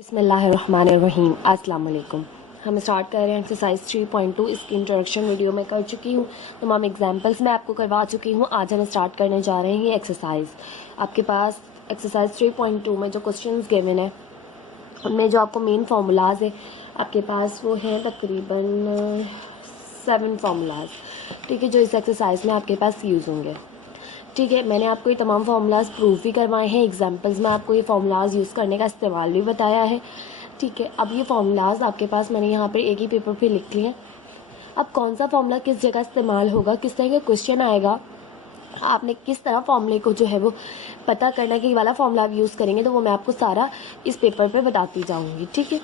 बिस्मिल्लाहिर्रहमानिर्रहीम। अस्सलाम वालेकुम। हम स्टार्ट कर रहे हैं एक्सरसाइज 3.2। इसकी इंट्रोडक्शन वीडियो में कर चुकी हूँ, तमाम एग्जांपल्स मैं आपको करवा चुकी हूँ। आज हम स्टार्ट करने जा रहे हैं ये एक्सरसाइज। आपके पास एक्सरसाइज 3.2 में जो क्वेश्चंस गिवन है उनमें जो आपको मेन फार्मूलाज है आपके पास वो हैं तकरीबन 7 फार्मूलाज, ठीक है, जो इस एक्सरसाइज में आपके पास यूज़ होंगे। ठीक है, मैंने आपको ये तमाम फार्मूलाज प्रूफ भी करवाए हैं, एग्जांपल्स में आपको ये फार्मूलाज यूज़ करने का इस्तेमाल भी बताया है। ठीक है, अब ये फार्मूलाज आपके पास मैंने यहाँ पे एक ही पेपर पे लिख लिए। अब कौन सा फार्मूला किस जगह इस्तेमाल होगा, किस तरह का क्वेश्चन आएगा, आपने किस तरह फार्मूले को जो है वो पता करना कि वाला फार्मूला आप यूज़ करेंगे, तो वो मैं आपको सारा इस पेपर पर बताती जाऊँगी। ठीक है,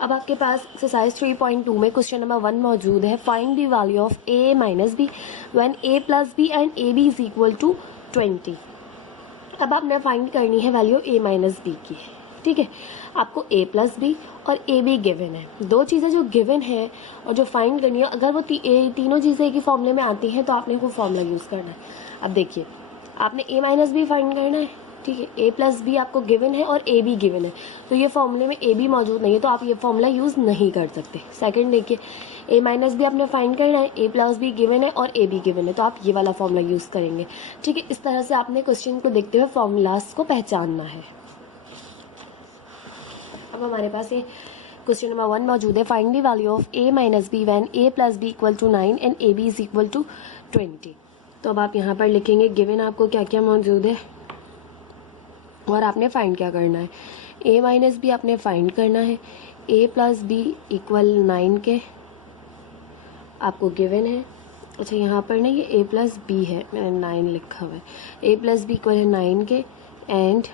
अब आपके पास एक्सरसाइज 3.2 में क्वेश्चन नंबर 1 मौजूद है। Find the value of a minus b when a plus b and a b is equal to 20। अब आपने फाइंड करनी है वैल्यू a माइनस बी की। ठीक है, आपको a प्लस बी और ए बी गिवन है, दो चीज़ें जो गिवन है और जो फाइंड करनी है, अगर वो तीनों चीज़ें एक ही फॉर्मूले में आती हैं तो आपने वो फॉर्मूला यूज़ करना है। अब देखिए, आपने a माइनस बी फाइंड करना है, ठीक है, a प्लस बी आपको गिवन है और ए बी गिवन है, तो ये फॉर्मूले में ए बी मौजूद नहीं है तो आप ये फॉर्मूला यूज़ नहीं कर सकते। सेकंड देखिए, a माइनस बी आपने फाइंड करना है, a प्लस बी गिवन है और ए बी गिवन है, तो आप ये वाला फॉर्मूला यूज़ करेंगे। ठीक है, इस तरह से आपने क्वेश्चन को देखते हुए फॉर्मूलाज को पहचानना है। अब हमारे पास ये क्वेश्चन नंबर 1 मौजूद है। Find the value of a minus b when a plus b equal to 9 and a b is equal to 20। तो अब आप यहाँ पर लिखेंगे गिवन आपको क्या क्या मौजूद है और आपने फाइंड क्या करना है। a माइनस बी आपने फाइंड करना है, a प्लस बी इक्वल 9 के आपको गिवन है। अच्छा, यहाँ पर ना ये a प्लस बी है, मैंने 9 लिखा हुआ है, a प्लस बी इक्वल है 9 के एंड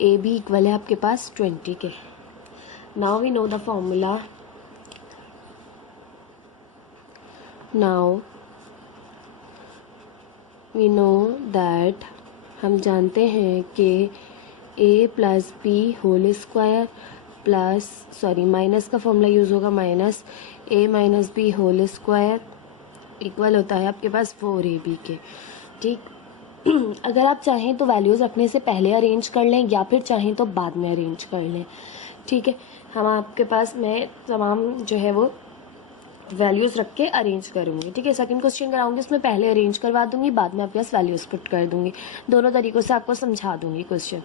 ए बी इक्वल है आपके पास 20 के। Now we know the formula, now we know that, हम जानते हैं कि a plus b whole square plus minus का फॉर्मूला यूज़ होगा, minus a minus b whole square equal होता है आपके पास 4ab के। ठीक, अगर आप चाहें तो वैल्यूज़ रखने से पहले अरेंज कर लें या फिर चाहें तो बाद में अरेंज कर लें। ठीक है, हम आपके पास मैं तमाम जो है वो वैल्यूज़ रख के अरेंज करूँगी। ठीक है, सेकंड क्वेश्चन कराऊंगी उसमें पहले अरेंज करवा दूंगी, बाद में आपके पास वैल्यूज़ पुट कर दूंगी, दोनों तरीक़ों से आपको समझा दूंगी क्वेश्चन।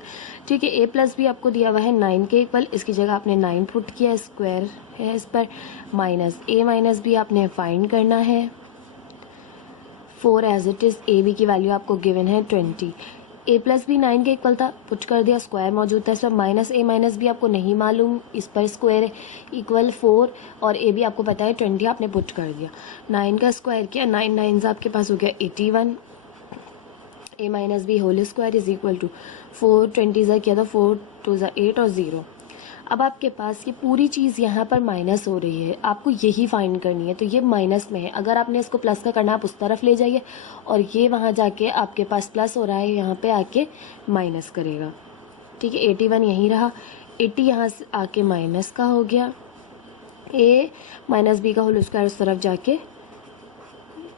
ठीक है, a प्लस बी आपको दिया हुआ है 9 के इक्वल, इसकी जगह आपने 9 पुट किया, स्क्वायर है इस पर, माइनस a माइनस बी आपने फाइंड करना है, 4 as it is, a b की वैल्यू आपको गिवन है 20। a प्लस बी 9 के इक्वल था, पुट कर दिया, स्क्वायर मौजूद था इस पर, माइनस a माइनस बी आपको नहीं मालूम, इस पर स्क्वायर है, इक्वल 4 और a बी आपको पता है 20, आपने पुट कर दिया, 9 का स्क्वायर किया, 9 9 आपके पास हो गया 81, a minus b whole square is equal to 4 20 किया था, 4 2 8 और 0। अब आपके पास ये पूरी चीज़ यहाँ पर माइनस हो रही है, आपको यही फाइंड करनी है, तो ये माइनस में है, अगर आपने इसको प्लस का करना आप उस तरफ ले जाइए और ये वहाँ जाके आपके पास प्लस हो रहा है, यहाँ पे आके माइनस करेगा। ठीक है, 81 यहीं रहा, 80 यहाँ से आके माइनस का हो गया, a माइनस बी का होल स्क्वायर उस तरफ जाके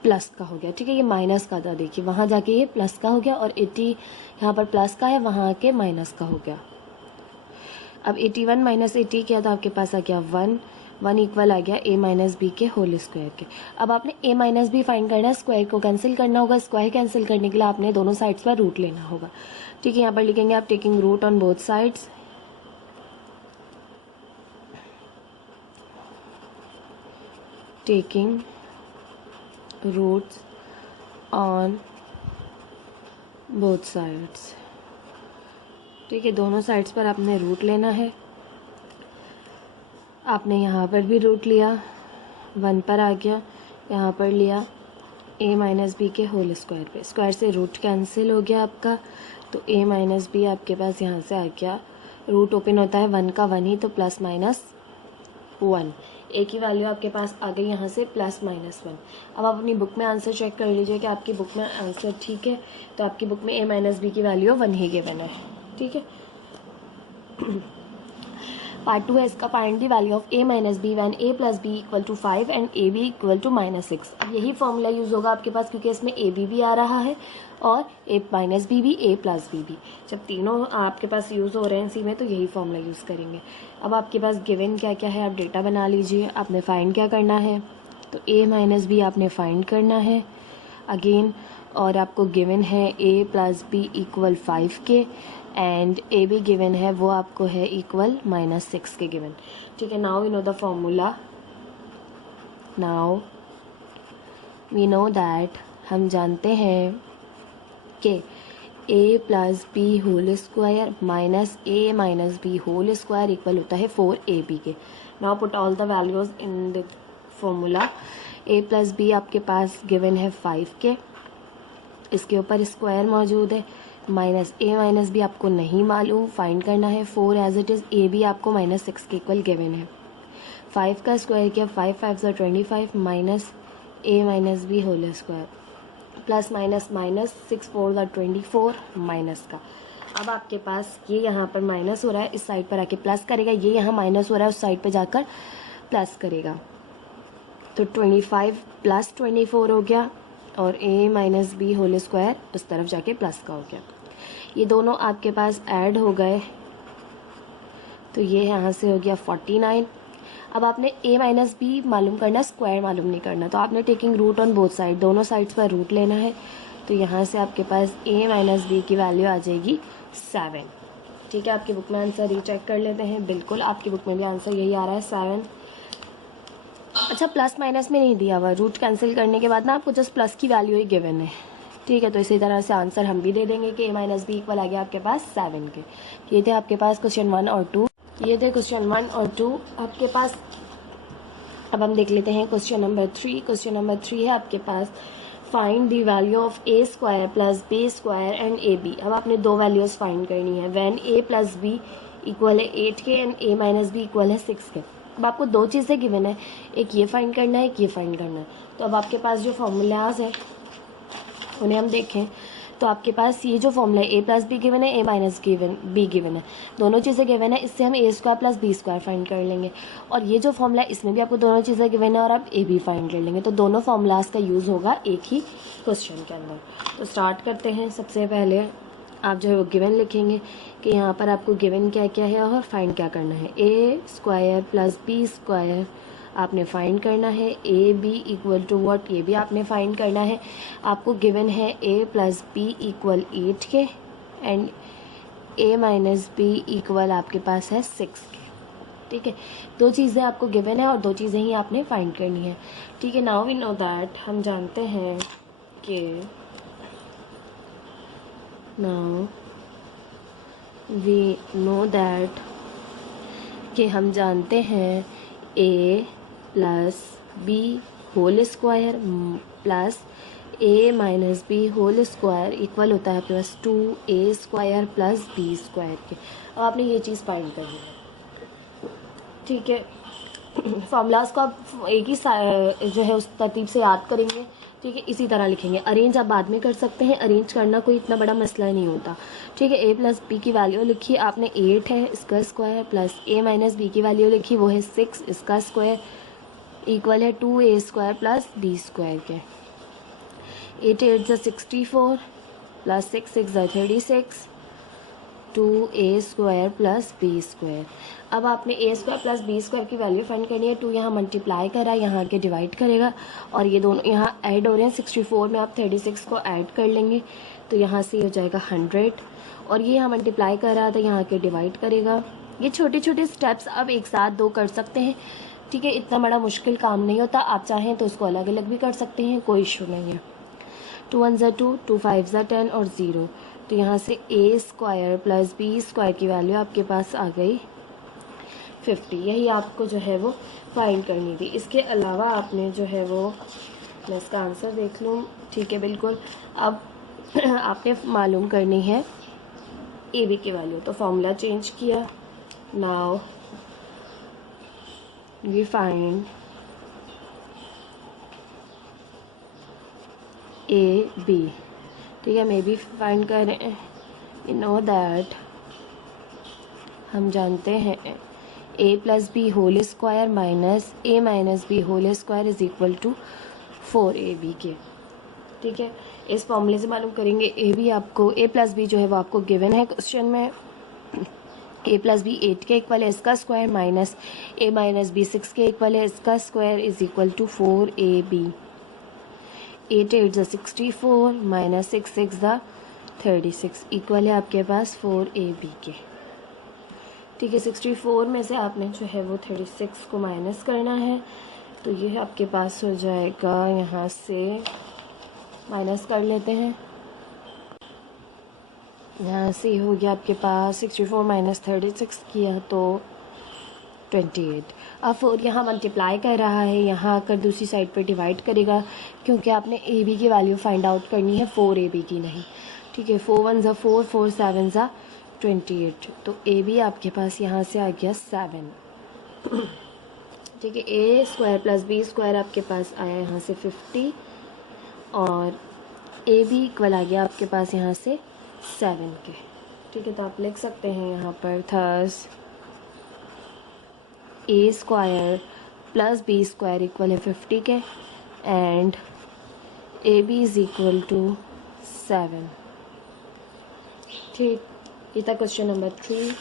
प्लस का हो गया। ठीक है, ये माइनस का था, देखिए वहाँ जाके ये प्लस का हो गया और 80 यहाँ पर प्लस का है, वहाँ आके माइनस का हो गया। अब 81 माइनस 80 किया तो आपके पास आ गया 1 इक्वल आ गया a माइनस बी के होल स्क्वायर के। अब आपने a माइनस बी फाइंड करना है, स्क्वायर को कैंसिल करना होगा, स्क्वायर कैंसिल करने के लिए आपने दोनों साइड्स पर रूट लेना होगा। ठीक है, यहाँ पर लिखेंगे आप taking root on both sides, taking roots on both sides. ठीक है, दोनों साइड्स पर आपने रूट लेना है, आपने यहाँ पर भी रूट लिया, 1 पर आ गया, यहाँ पर लिया a माइनस बी के होल स्क्वायर पे, स्क्वायर से रूट कैंसिल हो गया आपका, तो a माइनस बी आपके पास यहाँ से आ गया, रूट ओपन होता है 1 का 1 ही, तो प्लस माइनस 1, a की वैल्यू आपके पास आ गई यहाँ से प्लस माइनस 1। अब आप अपनी बुक में आंसर चेक कर लीजिए कि आपकी बुक में आंसर ठीक है, तो आपकी बुक में a माइनस बी की वैल्यू 1 ही गिवन है। ठीक है, पार्ट 2 है इसका, find the value of a minus b when a plus b equal to 5 and a b equal to -6। अब यही फॉर्मूला यूज़ होगा आपके पास, क्योंकि इसमें ए बी भी आ रहा है और a माइनस बी भी, a प्लस बी भी, जब तीनों आपके पास यूज़ हो रहे हैं इसी में, तो यही फॉर्मूला यूज़ करेंगे। अब आपके पास गिवन क्या क्या है, आप डेटा बना लीजिए। आपने फाइंड क्या करना है, तो a माइनस बी आपने फाइंड करना है अगेन, और आपको गिवन है a प्लस बी इक्वल 5 के, एंड ए भी गिवन है, वो आपको है इक्वल -6 के गिवन। ठीक है, now we know the formula. Now we know that, हम जानते हैं कि a plus b whole square minus a minus b whole square equal होता है 4ab के। Now put all the values in the formula. a plus b आपके पास given है 5 के, इसके ऊपर स्क्वायर मौजूद है, माइनस a माइनस बी आपको नहीं मालूम, फाइंड करना है 4 एज इट इज़, a भी आपको -6 के इक्वल गिवन है। 5 का स्क्वायर किया, 5 5 ज़ा 25 minus a minus b whole square plus minus minus 6 4 ज़ा 24 माइनस का। अब आपके पास ये यहाँ पर माइनस हो रहा है, इस साइड पर आके प्लस करेगा, ये यहाँ माइनस हो रहा है, उस साइड पर जाकर प्लस करेगा, तो 25 प्लस 24 हो गया, और a minus b whole square उस तरफ जाके प्लस का हो गया। ये दोनों आपके पास ऐड हो गए, तो ये यहाँ से हो गया 49। अब आपने a माइनस बी मालूम करना, स्क्वायर मालूम नहीं करना, तो आपने taking root on both side, दोनों साइड्स पर रूट लेना है, तो यहाँ से आपके पास a माइनस बी की वैल्यू आ जाएगी 7। ठीक है, आपकी बुक में आंसर रीचेक कर लेते हैं, बिल्कुल आपकी बुक में भी आंसर यही आ रहा है 7। अच्छा, प्लस माइनस में नहीं दिया हुआ, रूट कैंसिल करने के बाद ना आपको जस्ट प्लस की वैल्यू ही गिवन है। ठीक है, तो इसी तरह से आंसर हम भी दे देंगे कि a माइनस बी इक्वल आ गया आपके पास 7 के। ये थे आपके पास क्वेश्चन 1 और 2, ये थे क्वेश्चन 1 और 2 आपके पास। अब हम देख लेते हैं क्वेश्चन नंबर 3। क्वेश्चन नंबर 3 है आपके पास, find the value of a square plus b square and a b. अब आपने दो वैल्यूज फाइंड करनी है, when a plus b equal है 8 के and a minus b equal है 6 के। अब आपको दो चीज़ें गिवन है, एक ये फाइंड करना है, एक ये फाइंड करना है। तो अब आपके पास जो फॉर्मूलाज है उन्हें हम देखें, तो आपके पास ये जो फॉर्मूला है a प्लस बी गिवन है, a माइनस बी गिवन है, दोनों चीज़ें गिवन है, इससे हम a square plus b square find कर लेंगे। और ये जो फॉर्मूला है इसमें भी आपको दोनों चीज़ें गिवन है और आप a भी फाइंड कर लेंगे, तो दोनों फॉर्मूलाज का यूज़ होगा एक ही क्वेश्चन के अंदर। तो स्टार्ट करते हैं। सबसे पहले आप जो है वो गिवन लिखेंगे कि यहाँ पर आपको गिवन क्या क्या है और फाइंड क्या करना है। a square plus b square आपने फाइंड करना है, a b equal to what, ये भी आपने फाइंड करना है। आपको गिवन है a प्लस बी इक्वल 8 के and a minus b equal आपके पास है 6 के। ठीक है, दो चीज़ें आपको गिवन है और दो चीज़ें ही आपने फाइंड करनी है। ठीक है, नाउ वी नो दैट, हम जानते हैं कि नाउ वी नो दैट कि हम जानते हैं a plus b whole square plus a minus b whole square equal होता है आपके पास 2a square plus b square के। अब आपने ये चीज़ फाइंड करनी है। ठीक है, फॉर्मूलाज को आप एक ही जो है उस तरतीब से याद करेंगे। ठीक है, इसी तरह लिखेंगे। अरेंज आप बाद में कर सकते हैं, अरेंज करना कोई इतना बड़ा मसला नहीं होता। ठीक है, a प्लस बी की वैल्यू लिखी आपने 8 है, इसका square, plus a minus b की वैल्यू लिखी वो है 6, इसका स्क्वायर इक्वल है 2a square plus b square के। 8 8 ज़ा 64 प्लस 6 6 ज़ा 36, 2a square plus b square. अब आपने a square plus b square की वैल्यू फाइंड करनी है। 2 यहाँ मल्टीप्लाई करा, यहाँ के डिवाइड करेगा और ये दोनों यहाँ ऐड हो रहे हैं। 64 में आप 36 को ऐड कर लेंगे तो यहाँ से हो जाएगा 100, और ये यहाँ मल्टीप्लाई कर रहा था, यहाँ के डिवाइड करेगा। ये छोटे छोटे स्टेप्स आप एक साथ दो कर सकते हैं। ठीक है, इतना बड़ा मुश्किल काम नहीं होता, आप चाहें तो उसको अलग अलग भी कर सकते हैं, कोई इशू नहीं है। 2 1 ज़ा 2, 2 5 ज़ा 10 और 0, तो यहाँ से a square plus b square की वैल्यू आपके पास आ गई 50। यही आपको जो है वो फाइंड करनी थी। इसके अलावा आपने जो है वो, मैं इसका आंसर देख लूँ। ठीक है, बिल्कुल। अब आपने मालूम करनी है ए बी की वैल्यू, तो फॉर्मूला चेंज किया। Now we find a b. ठीक है, मे बी फाइंड करें। यू नो दैट, हम जानते हैं a plus b whole square minus a minus b whole square is equal to 4ab के। ठीक है, इस फॉर्मूले से मालूम करेंगे ए बी आपको, ए प्लस बी जो है वो आपको गिवन है क्वेश्चन में। ए प्लस बी 8 के इक्वल है, इसका square minus a minus b 6 के इक्वल है, इसका square is equal to 4ab। 8 8 64 minus 6 6 36 equal है आपके पास 4ab के। ठीक है, 64 में से आपने जो है वो 36 को माइनस करना है, तो ये आपके पास हो जाएगा, यहाँ से माइनस कर लेते हैं, यहाँ से हो गया आपके पास 64 माइनस 36 किया तो 28। अब 4 यहाँ मल्टीप्लाई कर रहा है, यहाँ आकर दूसरी साइड पर डिवाइड करेगा, क्योंकि आपने ए बी की वैल्यू फाइंड आउट करनी है, 4ab की नहीं। ठीक है, 4 1 4 4 7 28, तो ए बी आपके पास यहाँ से आ गया 7। ठीक है, ए स्क्वायर प्लस बी स्क्वायर आपके पास आया यहाँ से 50 और ए बी इक्वल आ गया आपके पास यहाँ से 7 के। ठीक है, तो आप लिख सकते हैं यहाँ पर थर्स a square plus b square equal है 50 के and a b is equal to 7। ठीक, ये था क्वेश्चन नंबर 3।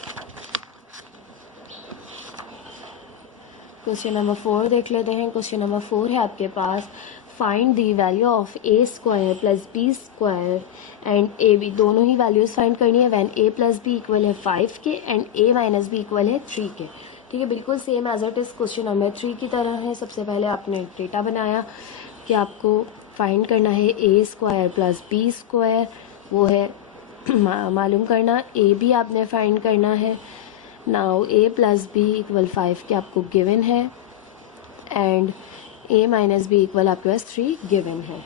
क्वेश्चन नंबर 4 देख लेते हैं। क्वेश्चन नंबर 4 है आपके पास, find the value of a square plus b square and a b, दोनों ही वैल्यूज फाइंड करनी है when a plus b equal है 5 के and a minus b equal है 3 के। ठीक है, बिल्कुल same as it is question number 3 की तरह है। सबसे पहले आपने डेटा बनाया कि आपको फाइंड करना है ए स्क्वायर प्लस बी स्क्वायर, वो है मालूम करना, ए बी आपने फाइंड करना है। Now a plus b equal 5 के आपको गिवन है and a minus b equal आपके पास 3 गिवन है।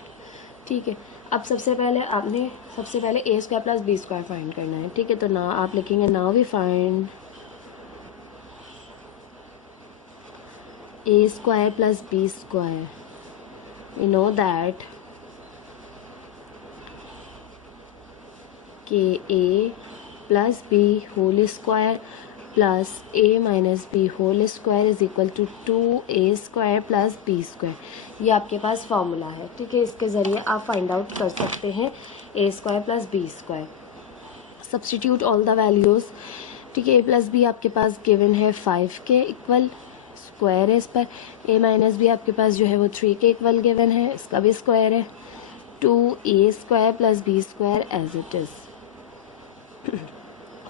ठीक है, अब सबसे पहले a square plus b square find करना है। ठीक है, तो ना आप लिखेंगे now we find a square plus b square. We know that कि a plus b whole square plus a minus b whole square is equal to 2a square plus b square, ये आपके पास फॉर्मूला है। ठीक है, इसके ज़रिए आप find out कर सकते हैं a square plus b square. Substitute all the values. ठीक है, ए प्लस बी आपके पास गिवन है 5 के इक्वल, स्क्वायर है इस पर। ए माइनस बी आपके पास जो है वो 3 के इक्वल गिवन है, इसका भी स्क्वायर है। 2a square plus b square as it is.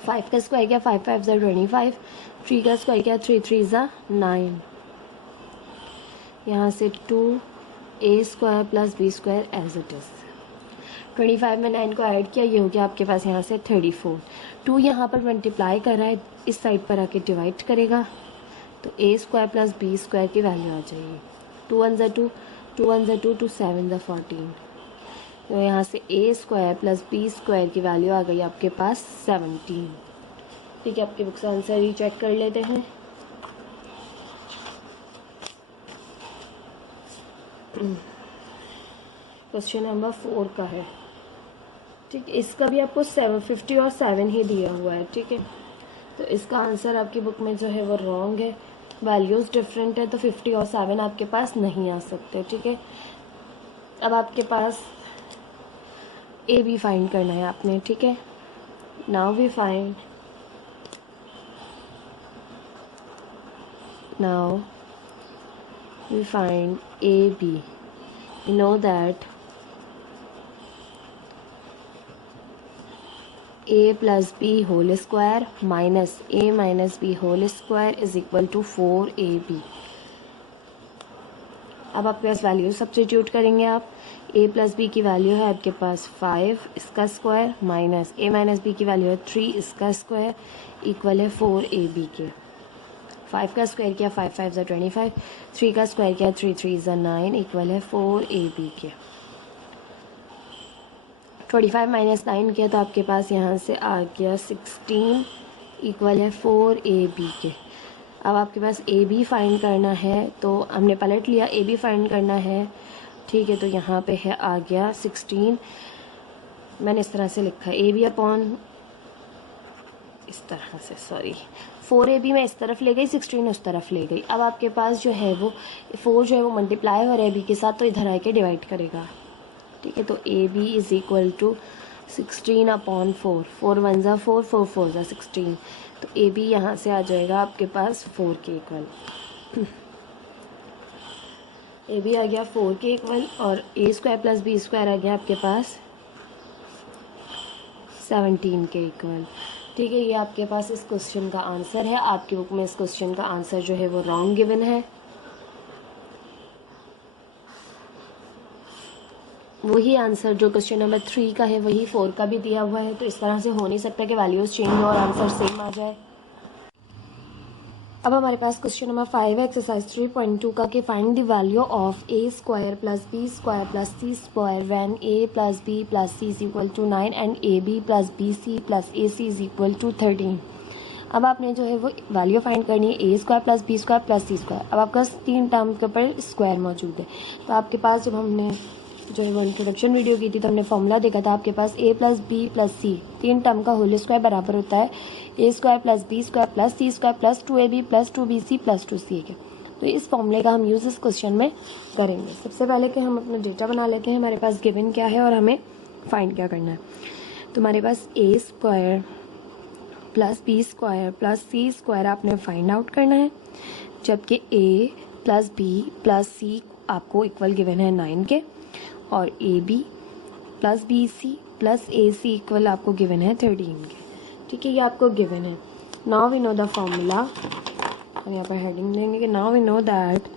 5 का स्क्वायर क्या, 5 5 25, 3 का स्क्वायर क्या, 3 3 9। यहाँ से 2a square plus b square as it is. 25 में 9 को ऐड किया, ये हो गया आपके पास यहाँ से 34। 2 यहाँ पर मल्टीप्लाई कर रहा है, इस साइड पर आके डिवाइड करेगा, तो a square plus b square की वैल्यू आ जाएगी। 2 1 2, 2 1 2, 2 7 14, तो यहाँ से ए स्क्वायर प्लस बी स्क्वायर की वैल्यू आ गई आपके पास 17। ठीक है, आपके बुक से आंसर ही चेक कर लेते हैं। क्वेश्चन नंबर 4 का है। ठीक है, इसका भी आपको 750 और 7 ही दिया हुआ है। ठीक है, तो इसका आंसर आपकी बुक में जो है वो रॉन्ग है, वैल्यूज़ डिफरेंट है, तो 50 और 7 आपके पास नहीं आ सकते। ठीक है, अब आपके पास ए बी फाइंड करना है आपने। ठीक है, now we find a b. You know that a plus b whole square minus a minus b whole square is equal to 4ab। अब आपके पास वैल्यू सब्स्टिट्यूट करेंगे आप। a प्लस बी की वैल्यू है आपके पास 5, इसका square minus a minus b की वैल्यू है 3, इसका स्क्वायर इक्वल है 4ab के। 5 का स्क्वायर किया, 5 5 25, 3 का स्क्वायर किया, 3 3 9 इक्वल है 4ab के। 25 माइनस 9 किया तो आपके पास यहाँ से आ गया 16 इक्वल है 4ab के। अब आपके पास ए बी फाइंड करना है, तो हमने पलट लिया, ए बी फाइंड करना है। ठीक है, तो यहाँ पे है आ गया 16, मैंने इस तरह से लिखा ए बी अपॉन इस तरह से, सॉरी 4ab मैं इस तरफ ले गई, 16 उस तरफ ले गई। अब आपके पास जो है वो 4 जो है वो मल्टीप्लाई हो रहा है b के साथ, तो इधर आके डिवाइड करेगा, ठीक है। तो ab इज़ इक्वल टू 16/4, 4 1 ज़ा 4, 4 4 ज़ा 16, तो ab यहाँ से आ जाएगा आपके पास 4 के इक्वल। ab आ गया 4 के इक्वल, और a² + b² आ गया आपके पास 17 के इक्वल, ठीक है। ये आपके पास इस क्वेश्चन का आंसर है। आपकी बुक में इस क्वेश्चन का आंसर जो है वो रॉन्ग गिवन है। वही आंसर जो क्वेश्चन नंबर 3 का है वही 4 का भी दिया हुआ है, तो इस तरह से हो नहीं सकता कि वैल्यूज़ चेंज हो और आंसर सेम आ जाए। अब हमारे पास क्वेश्चन नंबर 5 है एक्सरसाइज 3.2 का, कि find the value of a² + b² + c² when a + b + c is equal to 9 and ab + bc + ac is equal to 13। अब आपने जो है वो वैल्यू फाइंड करनी है a² + b² + c²। अब आपके पास 3 टर्म के ऊपर स्क्वायर मौजूद है, तो आपके पास जब हमने जो है वो इंट्रोडक्शन वीडियो की थी तो हमने फॉर्मूला देखा था, आपके पास a + b + c 3 टर्म का होल स्क्वायर बराबर होता है a² + b² + c² + 2ab + 2bc + 2c के। तो इस फॉर्मूले का हम यूज़ इस क्वेश्चन में करेंगे। सबसे पहले कि हम अपना डेटा बना लेते हैं, हमारे पास गिवन क्या है और हमें फाइंड क्या करना है। तो हमारे पास a² + b² + c² आपने फाइंड आउट करना है, जबकि a + b + c आपको इक्वल गिवन है 9 के, और ab + bc + ac इक्वल आपको गिवन है 13 के, ठीक है। ये आपको गिवन है। Now we know the formula, हम यहाँ पर हेडिंग देंगे कि नाउ वी नो दैट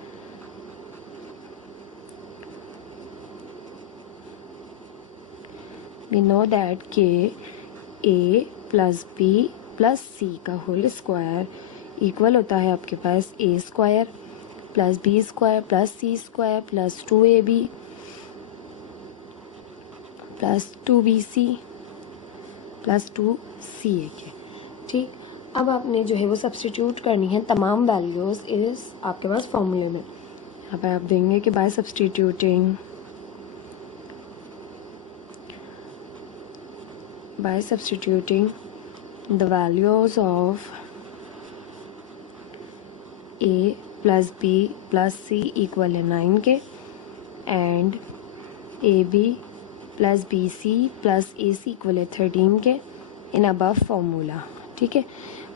के a + b + c का होल स्क्वायर इक्वल होता है आपके पास a² + b² + c² + 2ab + 2bc + 2ca के, ठीक। अब आपने जो है वो सब्सटीट्यूट करनी है तमाम वैल्यूज़ इस आपके पास फॉर्मूले में। यहाँ पर आप देंगे कि by substituting the values of a + b + c equal है 9 के, and ab + bc + ac equal है 13 के इन अबव फॉर्मूला, ठीक है।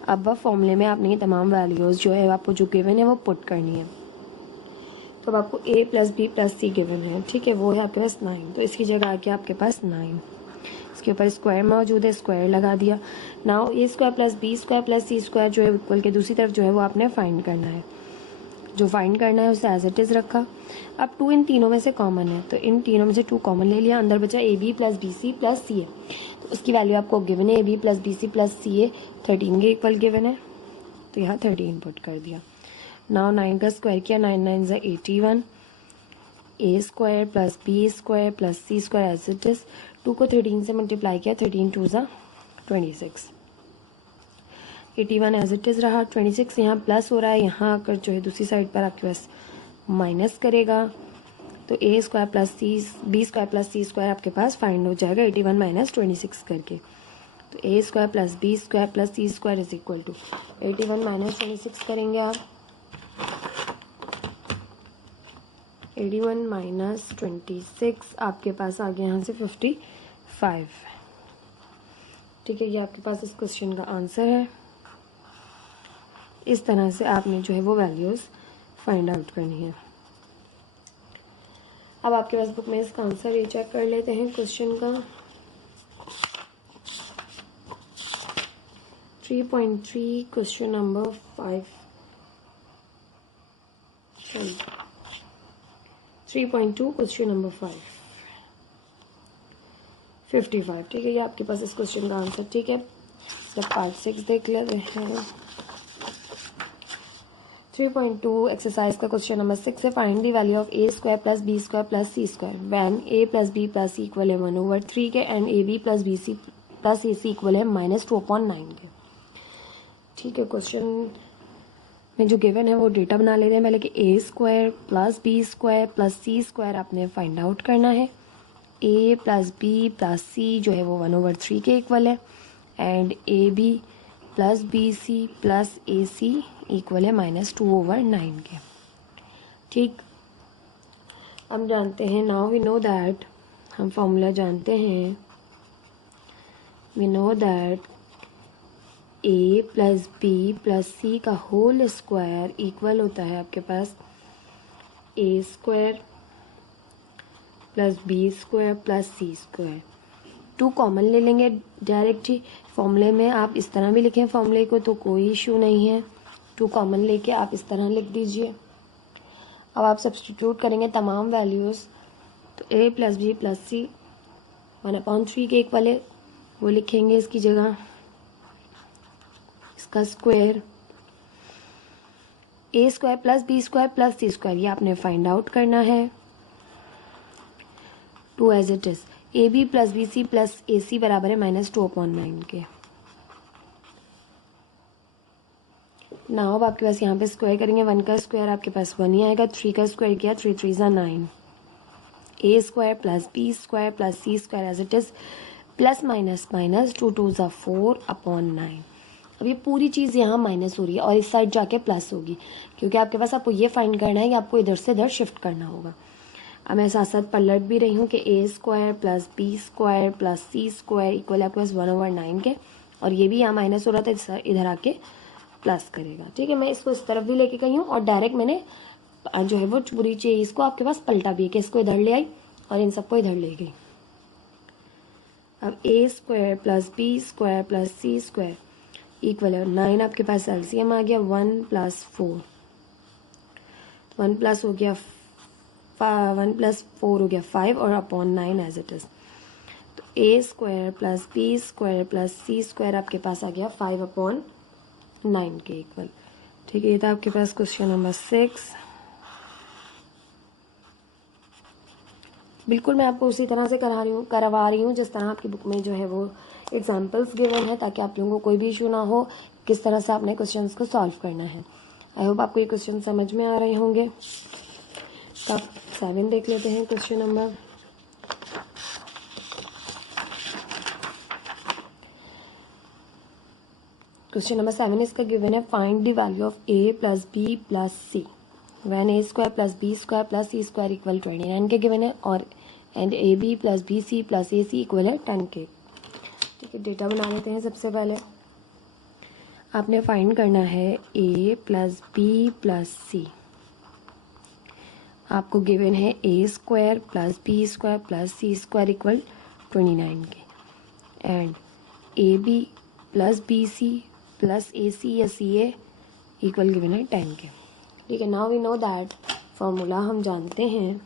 अब फॉर्मूले में आपने ये तमाम वैल्यूज़ जो है आपको जो गिवन है वो पुट करनी है। तो अब आपको a + b + c गिवन है, ठीक है, वो है आपके पास 9, तो इसकी जगह आके आपके पास 9, इसके ऊपर स्क्वायर मौजूद है, स्क्वायर लगा दिया। नाउ a² + b² + c² जो है इक्वल के दूसरी तरफ जो है वो आपने फाइंड करना है। जो फाइंड करना है उसे एज इट इज़ रखा। अब 2 इन तीनों में से कॉमन है, तो इन तीनों में से 2 कॉमन ले लिया, अंदर बचा ab + bc + ca, तो उसकी वैल्यू आपको गिवन है ab + bc + ca 13 के इक्वल गिवन है, तो यहाँ 13 पुट कर दिया। नाउ 9 का स्क्वायर किया, 9 9 ज़ा 81, a² + b² + c² as it is. 2 को 13 से मल्टीप्लाई किया, 13 2 ज़ा 26, 81 एज इट इज़ रहा। 26 यहाँ प्लस हो रहा है, यहाँ आकर जो है दूसरी साइड पर आपके पास माइनस करेगा, तो a² + b² + c² आपके पास फाइंड हो जाएगा 81 - 26 करके। तो a² + b² + c² is equal to 81 - 26 करेंगे आप, 81 - 26 आपके पास आ गया यहाँ से 55, ठीक है। ये आपके पास इस क्वेश्चन का आंसर है। इस तरह से आपने जो है वो वैल्यूज़ फाइंड आउट करनी है। अब आपके पास बुक में इसका आंसर ये चेक कर लेते हैं क्वेश्चन का। 3.3 क्वेश्चन नंबर 5, 3.2 क्वेश्चन नंबर 5, 55, ठीक है। ये आपके पास इस क्वेश्चन का आंसर, ठीक है। सब पार्ट 6 देख लेते हैं। 3.2 एक्सरसाइज का क्वेश्चन नंबर 6 है, find the value of a² + b² + c² when a + b + c equal है 1/3 के, and ab + bc + ac equal है -2/9 के, ठीक है। क्वेश्चन में जो गिवन है वो डेटा बना लेते हैं पहले कि a² + b² + c² आपने फाइंड आउट करना है। a + b + c जो है वो 1/3 के इक्वल है, and ab plus b c plus a c equal है -2/9 के। ठीक, हम जानते हैं, नाउ वी नो दैट, हम फॉर्मूला जानते हैं, we know that a plus b plus c का होल स्क्वायर इक्वल होता है आपके पास a square plus b square plus c square. 2 common ले लेंगे डायरेक्ट ही फॉर्मूले में, आप इस तरह भी लिखें फॉर्मूले को तो कोई इशू नहीं है। 2 कॉमन लेके आप इस तरह लिख दीजिए। अब आप सब्सटीट्यूट करेंगे तमाम वैल्यूज़, तो a plus b plus c 1/3 के इक्वल है, वो लिखेंगे इसकी जगह, इसका square a square plus b square plus c square, ये आपने फाइंड आउट करना है। 2 as it is, a b plus b c plus a c बराबर है -2/9 के। नाउ अब आपके पास यहाँ पे स्क्वायर करेंगे, 1 का स्क्वायर आपके पास 1 ही आएगा, 3 का स्क्वायर किया 3 3 ज़ा 9, a square plus b square plus c square as it is, plus minus minus 2 2 ज़ा 4/9। अब ये पूरी चीज़ यहाँ माइनस हो रही है और इस साइड जाके प्लस होगी, क्योंकि आपके पास आपको ये फाइंड करना है कि आपको इधर से इधर शिफ्ट करना होगा। अब मैं साथ साथ पलट भी रही हूँ कि a square plus b square plus c square equal आपके पास 1/9 के, और ये भी यहाँ माइनस हो रहा था, इधर आके प्लस करेगा। ठीक है, मैं इसको इस तरफ भी लेके गई हूँ और डायरेक्ट मैंने जो है वो पूरी चीज़ को आपके पास पलटा भी है कि इसको इधर ले आई और इन सबको इधर ले गई। अब a square plus b square plus c square equal है 9, आपके पास एलसीएम आ गया 1 + 4, 1 प्लस हो गया 1 + 4 हो गया 5 और /9 एज इट इज़। तो a square plus b square plus c square आपके पास आ गया 5/9 के इक्वल। ठीक है, ये था आपके पास क्वेश्चन नंबर 6। बिल्कुल मैं आपको उसी तरह से करवा रही हूँ जिस तरह आपकी बुक में जो है वो एग्जाम्पल्स गिवन है, ताकि आप लोगों को कोई भी इशू ना हो किस तरह से आपने क्वेश्चंस को सॉल्व करना है। आई होप आपको ये क्वेश्चन समझ में आ रहे होंगे। तो आप 7 देख लेते हैं क्वेश्चन नंबर। क्वेश्चन नंबर 7 इसका गिवन है, find the value of a plus b plus c when a square plus b square plus c square equal 29 के गिवन है, और and a b plus b c plus a c equal है 10 के। ठीक है, data बना लेते हैं। सबसे पहले आपने फाइंड करना है a plus b plus c, आपको गिवन है a square plus b square plus c square equal 29 के, and a b plus b c plus a c या सी ए इक्वल गिवन है 10 के। ठीक है, now we know that, formula हम जानते हैं,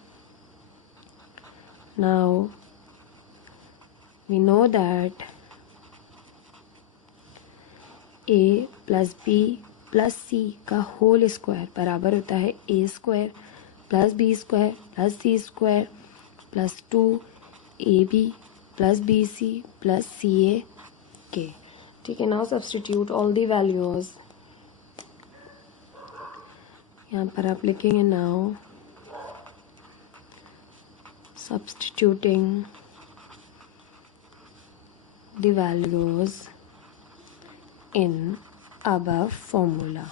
now we know that a plus b plus c का होल स्क्वायर बराबर होता है a square plus b square plus c square plus 2ab plus b c plus c a के। ठीक है, now substitute all the values. यहाँ पर आप लिखेंगे now substituting the values in above formula.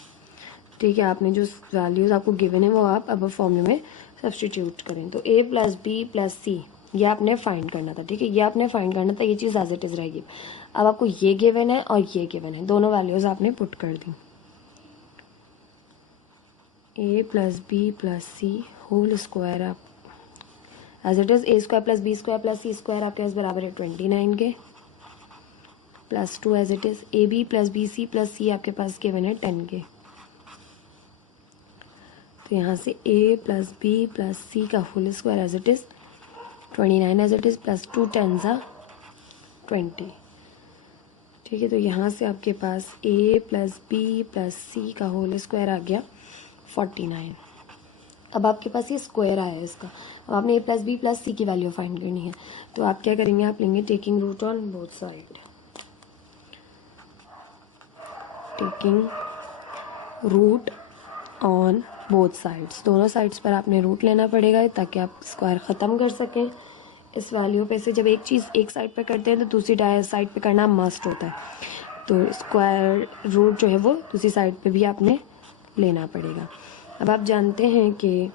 ठीक है, आपने जो वैल्यूज आपको गिवन है वो आप अबव फॉर्मूले में सब्सटीट्यूट करें। तो a प्लस बी प्लस सी ये आपने फाइंड करना था। ठीक है, ये आपने फाइंड करना था, ये चीज़ एज इट इज़ रहेगी। अब आपको ये गिवन है और ये गिवन है, दोनों वैल्यूज आपने पुट कर दी। a plus b plus c whole square आप as it is, a square plus b square plus c square आपके पास बराबर है 29 के, plus 2 as it is, a b plus b c plus c आपके पास गिवन है 10 के। तो यहाँ से a plus b plus c का whole square as it is 29 as it is, plus 2 10 ज़ा 20। ठीक है, तो यहाँ से आपके पास a plus b plus c का होल स्क्वायर आ गया 49। अब आपके पास ये स्क्वायर आया है इसका। अब आपने a प्लस बी प्लस सी की वैल्यू फाइंड करनी है, तो आप क्या करेंगे, आप लेंगे taking root on both side, taking root on both sides, दोनों साइड्स पर आपने रूट लेना पड़ेगा ताकि आप स्क्वायर ख़त्म कर सकें। इस वैल्यू पे से जब एक चीज़ एक साइड पे करते हैं तो दूसरी साइड पे करना मस्ट होता है। तो स्क्वायर रूट जो है वो दूसरी साइड पे भी आपने लेना पड़ेगा। अब आप जानते हैं कि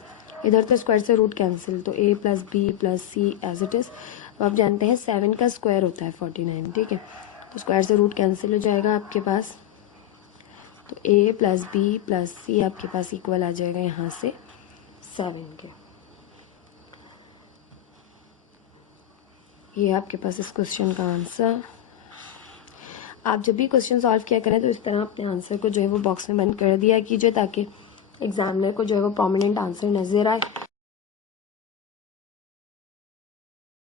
इधर तो स्क्वायर से रूट कैंसिल, तो a plus b plus c as it is. अब आप जानते हैं 7 का स्क्वायर होता है 49, ठीक है, तो स्क्वायर से रूट कैंसिल हो जाएगा आपके पास, तो a plus b plus c आपके पास इक्वल आ जाएगा यहाँ से 7 के। ये आपके पास इस क्वेश्चन का आंसर। आप जब भी क्वेश्चन सॉल्व किया करें तो इस तरह अपने आंसर को जो है वो बॉक्स में बंद कर दिया कीजिए, ताकि एग्जामिनर को जो है वो परमानेंट आंसर नज़र आए।